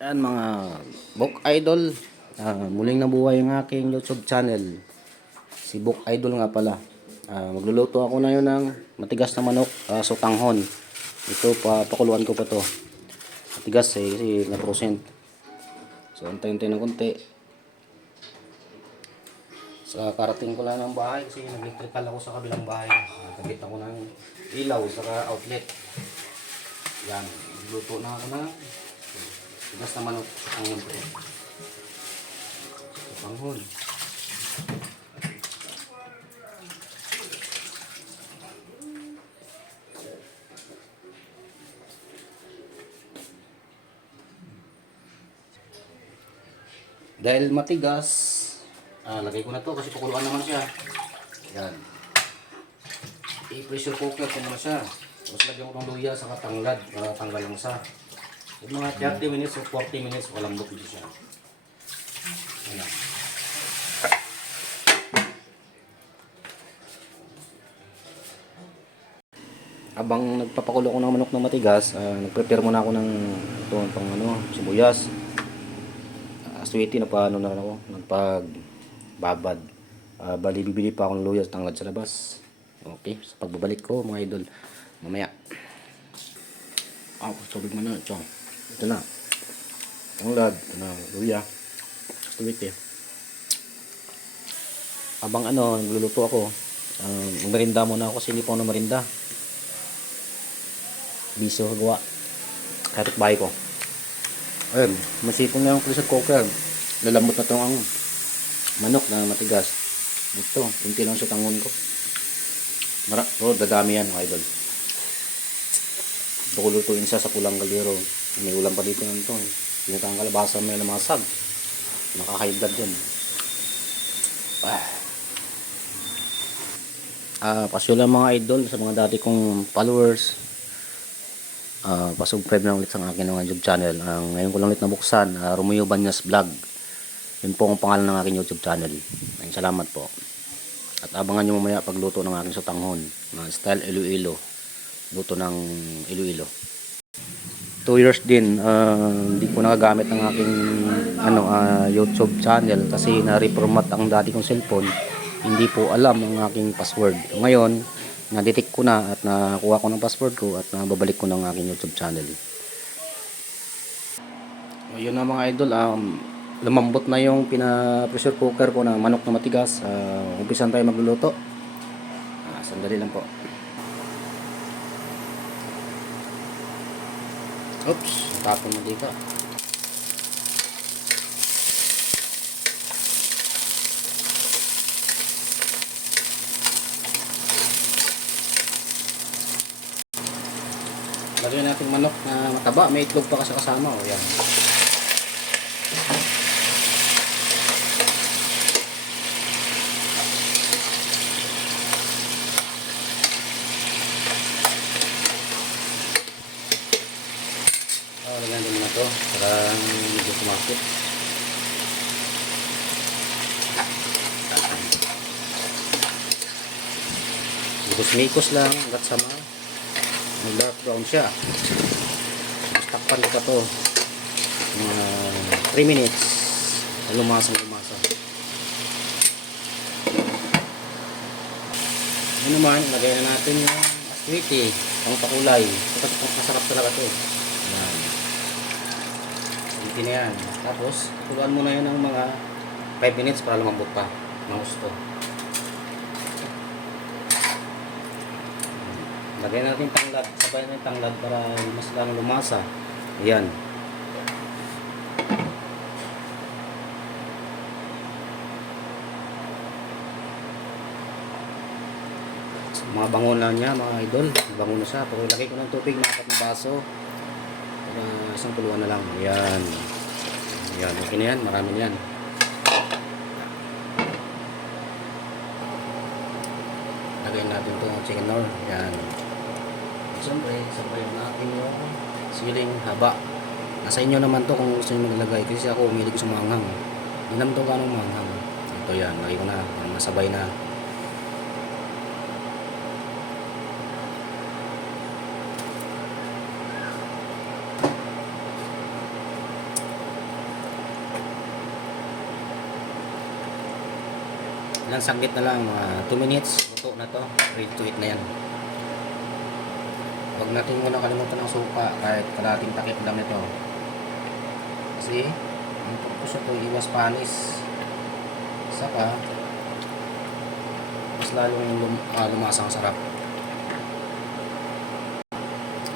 Yan mga Book Idol, muling nabuhay ang aking YouTube channel. Si Book Idol nga pala. Magluluto ako na yun ng matigas na manok, sotanghon. Ito pakuluan ko pa to. Matigas kasi na-procent. So antay-antay ng konti. Sa karating ko lang ng bahay kasi nag-electrical ako sa kabilang bahay. Nakagit ako ng ilaw sa outlet. Yan, magluto na ako na tigas na manok, sotanghon ko. Sotanghon. Dahil matigas, lagay ko na to kasi pakuluan naman siya. Yan. I-pressure cooker ko naman siya. Tapos lagyan ko ng luya sa katanglad para tanggal ang sa. Yung mga 30 minutes o 40 minutes, malambot dito siya. Ayan. Habang nagpapakulo ko ng manok na matigas, nag-prepare muna ako ng ito, pang sibuyas. Sweetie na paano na ako nagpagbabad. Bali bibili pa akong luya at tanglad sa labas. Okay, sa pagbabalik ko mga idol mamaya. Tubig mo na ito. Ito na. Tanglad, luya. Sweetie. Habang nagluluto ako, magmerinda muna ako kasi hindi pa ako na merinda. Biso gawa. Kapit bahay ko. Ayun, masipon na yung pressure cooker. Lalambot na itong ang manok na matigas. Ito, kunti lang sa tangon ko. Dadami yan mga idol. Ito ko lutuin siya sa pulang galero. May ulam pa dito nito. Pinatang kalabasa may namasag. Nakaka-high blood yan. Pasyo lang mga idol sa mga dati kong followers. Pasubscribe na ulit sa akin ng YouTube channel. Ngayon ko lang ulit nabuksan, Romeo Banyas Vlog. Yun po ang pangalan ng aking YouTube channel. Salamat po. At abangan nyo mamaya pagluto ng aking sotanghon na style Iloilo. Luto ng Iloilo. 2 years din hindi ko nagagamit ng aking YouTube channel kasi na-reformat ang dati kong cellphone. Hindi po alam ang aking password. Ngayon na-detect ko na at nakuha ko ng password ko at nababalik ko ng aking YouTube channel. Yun na mga idol, lumambot na yung pina-pressure cooker ko na manok na matigas. Umpisan tayo magluluto. Sandali lang po. Oops, tapon na dito. Lagyan natin manok na mataba, may itlog pa kasi kasama. Yan. Lagyan din muna ito para medyo sumakit. Mikos-mikos lang hanggat sama mag-dark brown siya. Takpan ko pa to mga 3 minutes. Lumasang. Ano naman, lagay na natin yung sweetie, pang pakulay. Masarap talaga to. Yan. Sweetie na yan. Tapos, tuluan mo na yun ng mga 5 minutes para lumambot pa ng gusto. Lagay natin tanglad, sabay natin tanglad para mas lang lumasa. Ayan. So, mga bango na niya mga idol. Bango na siya. Pag ilagay ko ng tubig na 4 na baso, para isang puluhan na lang. Ayan. Ayan. Okay na yan. Marami na yan. Lagay natin itong chicken nor. Ayan. Siyempre, sabay natin yung siling haba. Nasa inyo naman to kung gusto nyo maglagay. Kasi ako umilig sa manghang. Hindi naman ito ganong manghang. Ito yan, lagay ko na. Masabay na. ilang saglit na lang, mga 2 minutes, luto na to, ready to eat na yan. Huwag natin muna kalimutan ng suka, kahit kalating takip lang nito. Kasi, ang purpose ito, iwas panis. Saka, mas lalong lumasang sarap.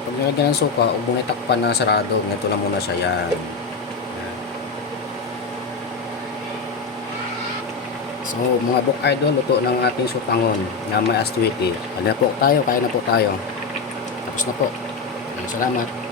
Pag nilagyan ng suka, huwag muna itakpan na sarado. Ganito na muna siya. Yan. Yan. So, mga bok idol, luto ng ating sutangon na may aswiti. Kaya na po tayo, kaya na po tayo. Tapos na po. Salamat.